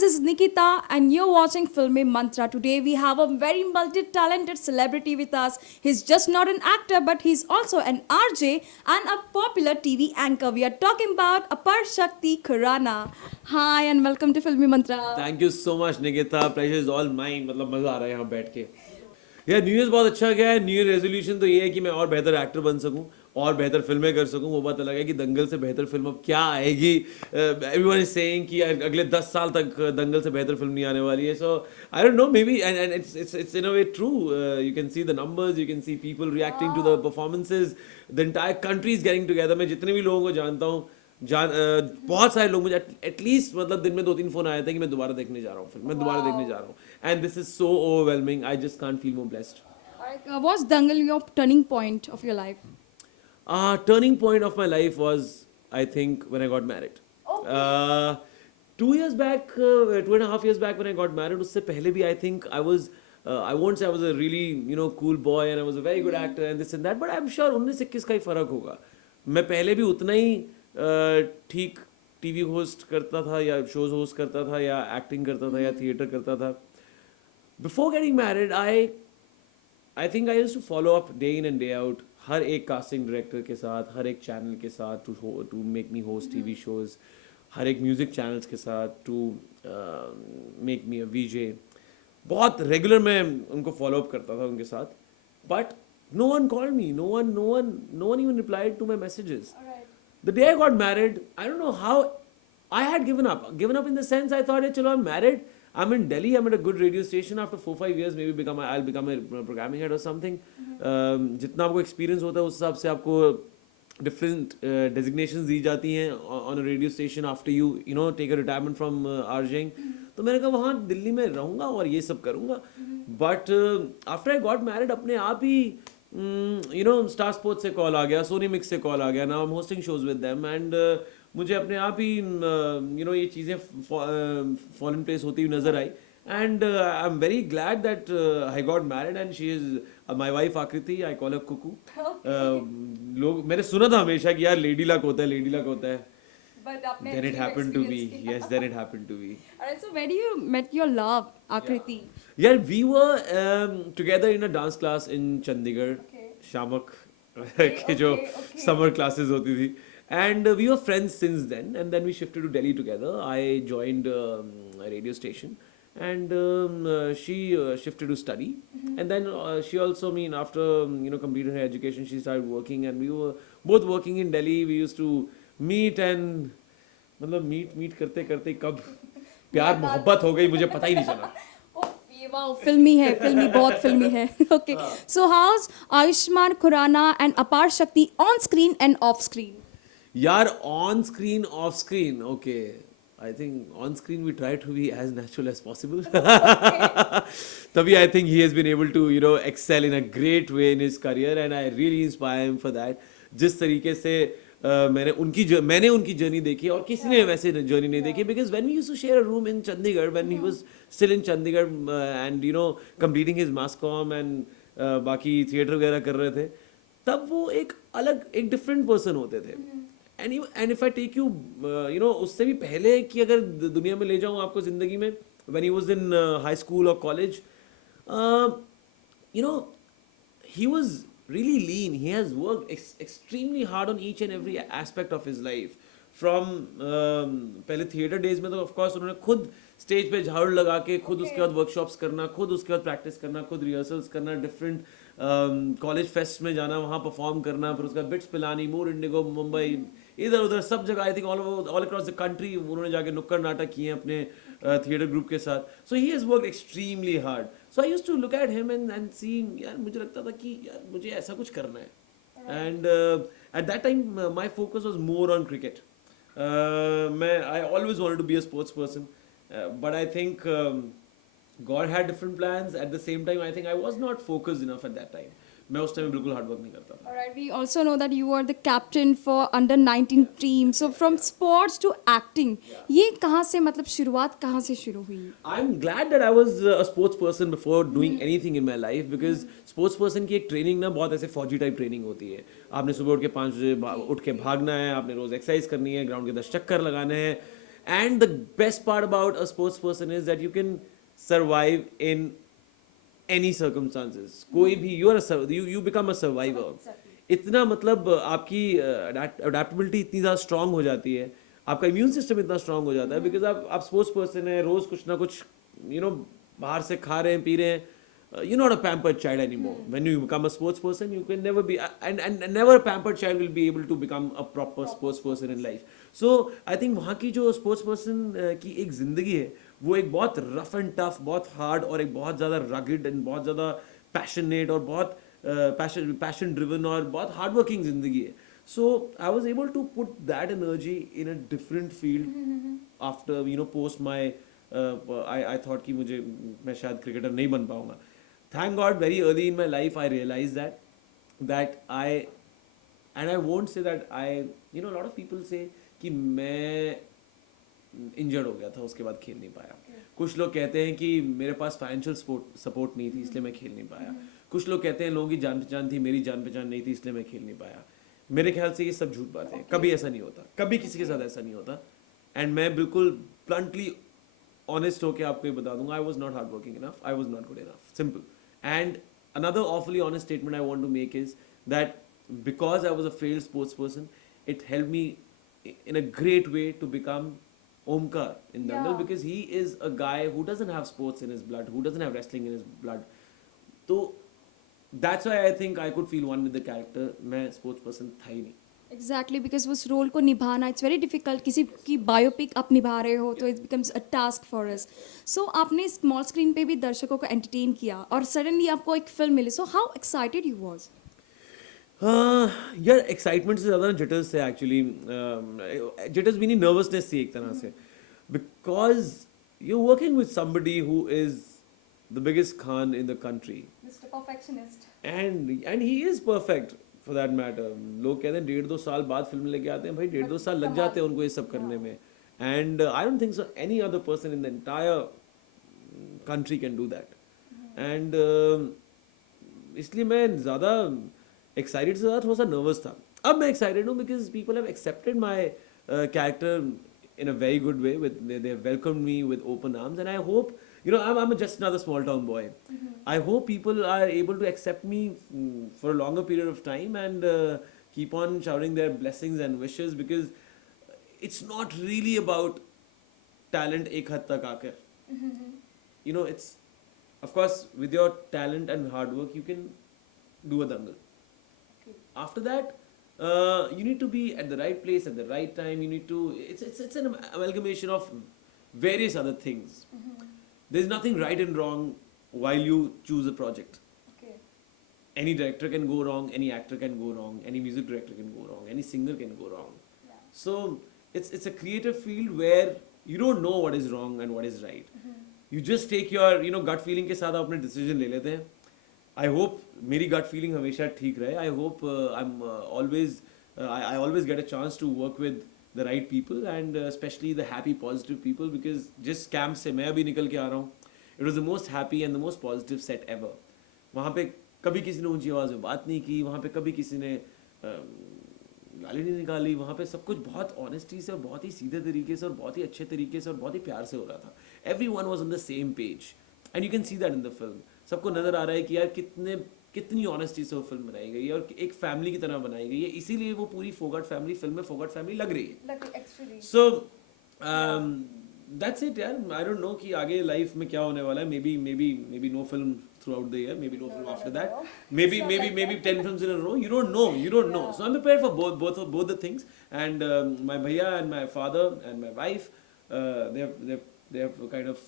this is Nikita, and you're watching Filmy Mantra. Today, we have a very multi talented celebrity with us. He's just not an actor, but he's also an RJ and a popular TV anchor. We are talking about Apar Shakti Khurana. Hi, and welcome to Filmy Mantra. Thank you so much Nikita pleasure is all mine मतलब मज़ा आ रहा है यहाँ बैठ के यार new year बहुत अच्छा गया है न्यू ईयर रेजोल्यूशन तो ये है कि मैं और बेहतर एक्टर बन सकूं और बेहतर फिल्में कर सकूं वो बात अलग है कि दंगल से बेहतर फिल्म अब क्या आएगी एवरीवन इज सेइंग कि यार अगले 10 साल तक दंगल से बेहतर फिल्म नहीं आने वाली है so I don't know maybe and it's in a way true you can see the numbers you can see people reacting to the performances the entire country is getting together मैं जितने भी लोगों को जानता हूँ बहुत सारे लोग मुझे एटलीस्ट मतलब दिन में 2-3 फोन आए थे कि मैं दोबारा देखने जा रहा हूँ फिल्म मैं दोबारा देखने जा रहा हूँ and this is so overwhelming I just can't feel more blessed Was Dangal your turning point of your life? Turning point of my life was I think when I got married. Uh, 2 years back, 2.5 years back when I got married, उससे पहले भी I think I won't say I was a really cool boy and I was a very good actor and this and that, but I'm sure 19-21 का ही फर्क होगा. मैं पहले भी उतना ही ठीक टीवी होस्ट करता था या शोज होस्ट करता था या एक्टिंग करता था या थिएटर करता था. Before getting married, I think I used to follow up day in and day out हर एक कास्टिंग डायरेक्टर के साथ हर एक चैनल के साथ to make me host TV shows हर एक म्यूजिक चैनल्स के साथ टू मेक मी अ वीजे बहुत रेगुलर मैं उनको फॉलो अप करता था उनके साथ but no one called me no one even replied to my messages the day I got married I don't know how I had given up in the sense I thought, chalo, I'm married, I'm in Delhi, I'm at a good radio station. After 4-5 years, maybe I'll become a programming head or something. जितना आपको experience होता है उस हिसाब से आपको different designations दी जाती हैं on a radio station after you take a retirement from RJing. तो मैंने कहा वहाँ दिल्ली में रहूँगा और ये सब करूँगा. But after I got married, अपने आप ही Star Sports से कॉल आ गया, Sony Mix से कॉल आ गया. Now I'm hosting shows with them and मुझे अपने आप ही ये चीज़ें फॉल इन प्लेस होती हुई नज़र आई and I am very glad that I got married and she is my wife Akriti I call her Kuku. लोग मैंने सुना था हमेशा कि यार लेडी लक होता है But then it happened to be. Yes, then it happened to be. Alright, so where do you met your love, Akriti? Yeah, we were together in a dance class in Chandigarh. Okay. शामक के जो summer classes होती थी. And we were friends since then. And then we shifted to Delhi together. I joined a radio station. And she shifted to study. And then she also, after completing her education, she started working. And we were both working in Delhi. We used to meet and मतलब meet करते करते कब प्यार मोहब्बत हो गई मुझे पता ही नहीं चला. Wow, filmy बहुत फिल्मी है. Okay, so how's Ayushmann Khurrana and Apar Shakti on screen and off screen? यार on screen, off screen, okay. I think on screen we try to be as natural as possible. तभी I think he has been able to excel in a great way in his career and I really inspire him for that. जिस तरीके से मैंने उनकी जर्नी देखी और किसी ने वैसे जर्नी नहीं देखी because when we used to share a room in Chandigarh when he was still in Chandigarh and completing his mass comm and बाकी थिएटर वगैरह कर रहे थे तब वो एक डिफरेंट पर्सन होते थे. And if I take you, उससे भी पहले कि अगर दुनिया में ले जाऊँ आपको जिंदगी में, when he was in high school or college, he was really lean. He has worked extremely hard on each and every aspect of his life. From पहले थिएटर डेज में तो ऑफ कोर्स उन्होंने खुद स्टेज पे झाड़ू लगा के खुद उसके बाद वर्कशॉप्स करना खुद उसके बाद प्रैक्टिस करना खुद रिहर्सल्स करना डिफरेंट कॉलेज फेस्ट में जाना वहाँ परफॉर्म करना फिर उसका बिट्स पिलानी मूर इंडिगो मुंबई इधर उधर सब जगह I think all across the country उन्होंने जाके नुक्कड़ नाटक किए अपने थिएटर ग्रुप के साथ. So he has work extremely hard. So I used to look at him and see यार मुझे लगता था कि यार मुझे ऐसा कुछ करना है and at that time my focus was more on cricket. I always wanted to be a sports person, but I think God had different plans. At the same time, I think I was not focused enough at that time. मैं उस टाइम बिल्कुल hard work नहीं करता था. Alright, we also know that you are the captain for under 19 team. So from sports to acting, ये कहाँ से मतलब शुरुआत कहाँ से शुरू हुई? I'm glad that I was a sports person before doing anything in my life because sports person की एक ट्रेनिंग ना बहुत ऐसे फौजी टाइप ट्रेनिंग होती है. आपने सुबह उठ के 5 बजे उठ के भागना है, आपने रोज एक्सरसाइज करनी है, ग्राउंड के 10 चक्कर लगाने हैं And the best part about a sports person is that you can survive in any circumstances. कोई भी you become a survivor. इतना मतलब आपकी अडेप्टेबिलिटी इतनी ज़्यादा स्ट्रांग हो जाती है, आपका इम्यून सिस्टम इतना स्ट्रांग हो जाता है, बिकॉज आप स्पोर्ट्स पर्सन है, रोज कुछ ना कुछ बाहर से खा रहे हैं, पी रहे हैं. You're not a pampered child anymore. When you become a sports person, you can never be, and never a pampered child will be able to become a proper sports person in life. So I think वहाँ की जो sports person की एक जिंदगी है, वो एक बहुत rough and tough, बहुत hard और एक बहुत ज़्यादा rugged and बहुत ज़्यादा passionate और बहुत passion driven और बहुत hard working जिंदगी है. So I was able to put that energy in a different field after post my I thought कि मैं शायद cricketer नहीं बन पाऊंगा. Thank God, very early in my life, I realized that I won't say that a lot of people say कि मैं injured हो गया था, उसके बाद खेल नहीं पाया. कुछ लोग कहते हैं कि मेरे पास फाइनेंशियल सपोर्ट नहीं थी, इसलिए मैं खेल नहीं पाया. कुछ लोग कहते हैं लोगों की जान पहचान थी, मेरी जान पहचान नहीं थी, इसलिए मैं खेल नहीं पाया. मेरे ख्याल से ये सब झूठ बातें हैं. कभी ऐसा नहीं होता, कभी किसी के साथ ऐसा नहीं होता. एंड मैं बिल्कुल ब्लंटली ऑनेस्ट होके आपको ये बता दूंगा, I was not hardworking enough, I was not good enough. Simple. And another awfully honest statement I want to make is that because I was a failed sports person, it helped me in a great way to become Omkar in Dangal, because he is a guy who doesn't have sports in his blood, who doesn't have wrestling in his blood. So that's why I think I could feel one with the character. मैं sports person था ही नहीं. Exactly because उस रोल को निभाना it's very difficult. किसी की बायोपिक आप निभा रहे हो तो it becomes a task for us. So आपने स्मॉल स्क्रीन पे भी दर्शकों को एंटरटेन किया और सडनली आपको एक फिल्म मिली. So how excited you was? यार एक्साइटमेंट से ज़्यादा जिटर्स से एक्चुअली. जिटर्स भी नहीं, नर्वसनेस थी एक तरह से, because you working with somebody who is the biggest Khan in the country. Mister perfectionist. And he is perfect for that matter. लोग कहते हैं 1.5-2 साल बाद फिल्म लेके आते हैं. भाई 1.5-2 साल लग जाते हैं उनको ये सब करने में. And I don't think so any other person in the entire country can do that. And इसलिए मैं ज़्यादा एक्साइटेड से ज़्यादा थोड़ा सा नर्वस था. अब मैं एक्साइटेड हूँ because people have accepted my character in a very good way. They have welcomed me with open arms, and I hope I'm just another small town boy. I hope people are able to accept me for a longer period of time and keep on showering their blessings and wishes, because it's not really about talent ek had tak aakar. It's, of course, with your talent and hard work you can do a dangal. After that you need to be at the right place at the right time. You need to, it's an amalgamation of various other things. There's nothing right and wrong while you choose a project. Any director can go wrong, any actor can go wrong, any music director can go wrong, any singer can go wrong. So it's a creative field where you don't know what is wrong and what is right. You just take your gut feeling के साथ अपने decision ले लेते हैं. I hope मेरी gut feeling हमेशा ठीक रहे. I hope I always get a chance to work with the right people, and especially the happy positive people, because जिस camp से मैं अभी निकल के आ रहा हूँ, it was the most happy and the most positive set ever. वहाँ पे कभी किसी ने ऊंची आवाज़ में बात नहीं की, वहाँ पे कभी किसी ने गाली नहीं निकाली. वहाँ पे सब कुछ बहुत ऑनेस्टी से और बहुत ही सीधे तरीके से और बहुत ही अच्छे तरीके से और बहुत ही प्यार से हो रहा था. Everyone was on the same page, and you can see that in the film. सबको नज़र आ रहा है कि यार कितनी ऑनेस्टी से वो फिल्म बनाई गई है और एक फैमिली की तरह बनाई गई है. इसीलिए वो पूरी फोगाट फैमिली फिल्म में फोगाट फैमिली लग रही है. सो दैट्स इट यार. आई डोंट नो कि आगे लाइफ में क्या होने वाला है. maybe no film throughout the year, maybe no film after that, maybe 10 films in a row. You don't know. So I'm prepared for both the things. And my bhaiya and my father and my wife, they have kind of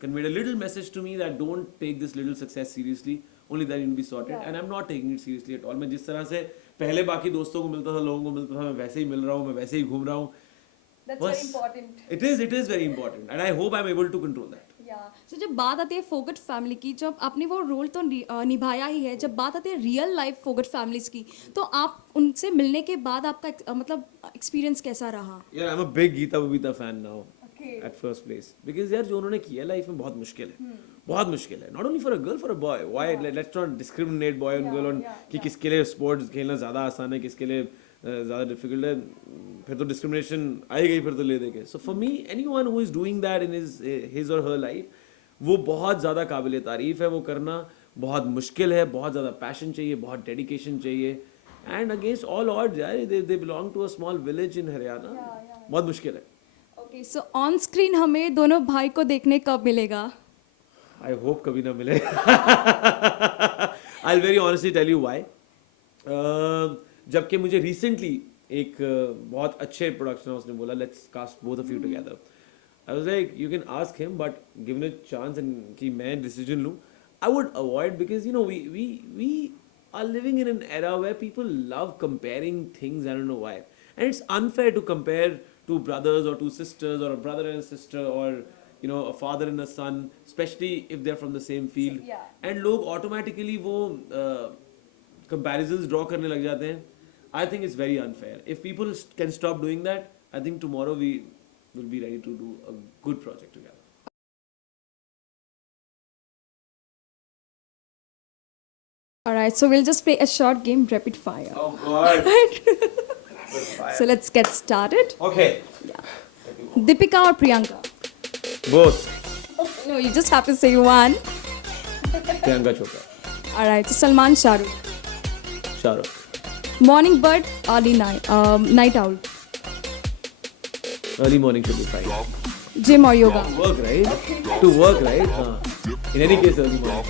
conveyed a little message to me that don't take this little success seriously, only then you'll be sorted. And I'm not taking it seriously at all. मैं जिस तरह से पहले बाकी दोस्तों को मिलता था, लोगों को मिलता था, मैं वैसे ही मिल रहा हूँ, मैं वैसे ही घूम रहा हूँ. That's very important. It is very important, and I hope I'm able to control that. So जब बात आती है फोगट फैमिली की, जब आपने वो रोल तो निभाया ही है, जब बात आती है रियल लाइफ फोगट फैमिलीज की, तो आप उनसे मिलने के बाद आपका मतलब एक्सपीरियंस कैसा रहा? Yeah, I'm a big Geeta Babita fan now. At first place, because यार जो उन्होंने किया लाइफ में बहुत मुश्किल है. बहुत मुश्किल है. Not only for a girl, for a boy. Why? Let's not discriminate boy and girl on कि किसके लिए स्पोर्ट्स खेलना ज़्यादा आसान है, किसके लिए ज़्यादा डिफिकल्ट है, फिर तो डिस्क्रिमिनेशन आएगी ही, फिर तो ले देंगे. So for me anyone who is doing that in his और हर लाइफ, वो बहुत ज़्यादा काबिल तारीफ़ है. वो करना बहुत मुश्किल है, बहुत ज़्यादा पैशन चाहिए, बहुत डेडिकेशन चाहिए. एंड अगेंस्ट ऑल ऑड्स यार, they belong to a small village in Haryana. बहुत मुश्किल है. ओके, सो ऑन स्क्रीन हमें दोनों भाई को देखने कब मिलेगा? आई होप कभी ना मिले. I very honestly tell you why. जबकि मुझे रिसेंटली एक बहुत अच्छे प्रोडक्शन हाउस ने बोला let's cast both of you together. I was like you can ask him but given a chance and कि मैं डिसीजन लूँ, I would avoid because you know we are living in an era where people love comparing things. I don't know why. And it's unfair to compare two brothers or two sisters or a brother and a sister or you know a father and a son, especially if they're from the same field. Yeah. And लोग automatically वो comparisons draw करने लग जाते हैं. I think it's very unfair. If people can stop doing that, I think tomorrow we will be ready to do a good project together. Alright, so we'll just play a short game, rapid fire. Oh God. So let's get started. Okay. Deepika or Priyanka? Both. No, you just have to say one. Priyanka Chopra. Alright, so Salman, Shahrukh. Shahrukh. Morning bird, early night, night owl. Early morning should be fine. Gym or yoga? Work, right? To work, right? In any case, early morning.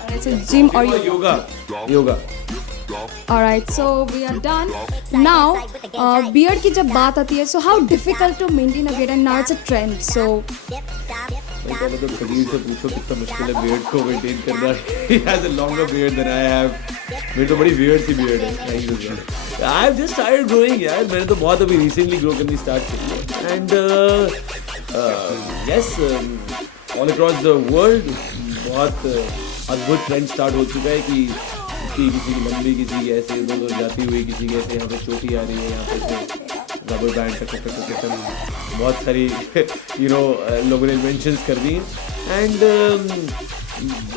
Alright, so gym or yoga? Yoga. Alright, so we are done. Now, beard की जब बात आती है, so how difficult to maintain a beard, and now it's a trend. So मैं पहले तो कबीर से पूछो कितना मुश्किल है beard को maintain करना. He has a longer beard than I have. मेरी तो बड़ी weird सी beard है. I've just started growing यार. मैंने तो बहुत अभी recently grow करनी start की है. And yes, all across the world बहुत अद्भुत ट्रेंड स्टार्ट हो चुका है कि किसी की लंबी, किसी की ऐसे इधर उधर जाती हुई, किसी की ऐसे यहाँ पे चोटी आ रही है, यहाँ पे रबर बैंड का बहुत सारी यू नो लोगों ने इन्वेंशंस कर दी हैं. And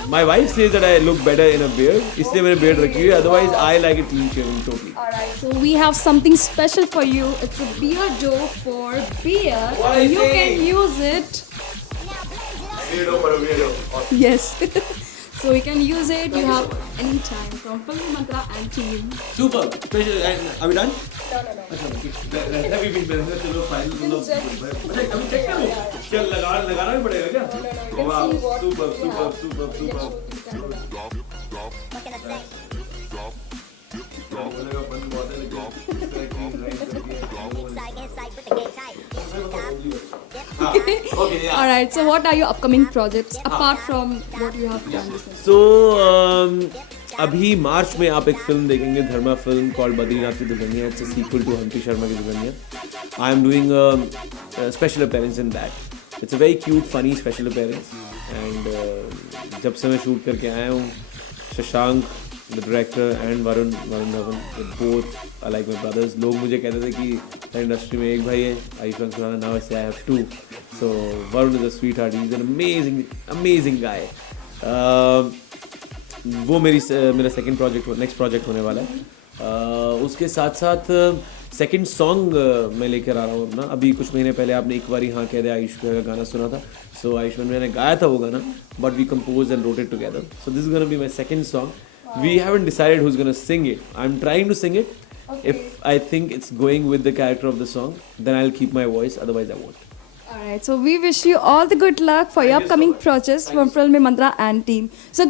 my wife says that I look better in a beard, इसलिए मैंने बियर्ड रखी है. Otherwise I like it clean shaving totally. alright, so we have something special for you. It's a beard dough for beard. What are you You saying? can use it. Weirdo for a weirdo. Yes. So you can use it. You have any time from Film Mantra and team. Super. Special. And are we done? No. Have we been done? चलो फाइनल अच्छा अभी चेक करो. क्या लगाना भी पड़ेगा क्या? वाह. Super. Okay, yeah. Alright, so what are your upcoming projects apart from what you have done recently? So अभी मार्च में आप एक फिल्म देखेंगे, धर्मा फिल्म कॉल्ड बद्रीनाथ की दुल्हनिया. It's a sequel to Humpty Sharma की दुल्हनिया. I am doing a special appearance in that. It's a very cute funny special appearance. And जब से मैं शूट करके आया हूँ, Shashank the director and Varun Dhawan, both are like my brothers. लोग मुझे कहते थे कि इंडस्ट्री में एक भाई है Ayushmann Khurrana, now I have two. So Varun is a sweetheart, he is an amazing guy. वो मेरा सेकंड प्रोजेक्ट, नेक्स्ट प्रोजेक्ट होने वाला है. उसके साथ साथ सेकंड सॉन्ग मैं लेकर आ रहा हूँ अपना. अभी कुछ महीने पहले आपने एक बार हाँ कह दिया आयुष्मान का गाना सुना था. सो आयुष्मान मैंने गाया था वो गाना, but we compose and wrote it together. So this is gonna be my second song. We haven't decided who's gonna sing it. I'm trying to sing it. Okay. If I think it's going with the character of the song, then I'll keep my voice. Otherwise, I won't. Alright, so we wish you all the good luck for your upcoming projects from Film Mantra and team. So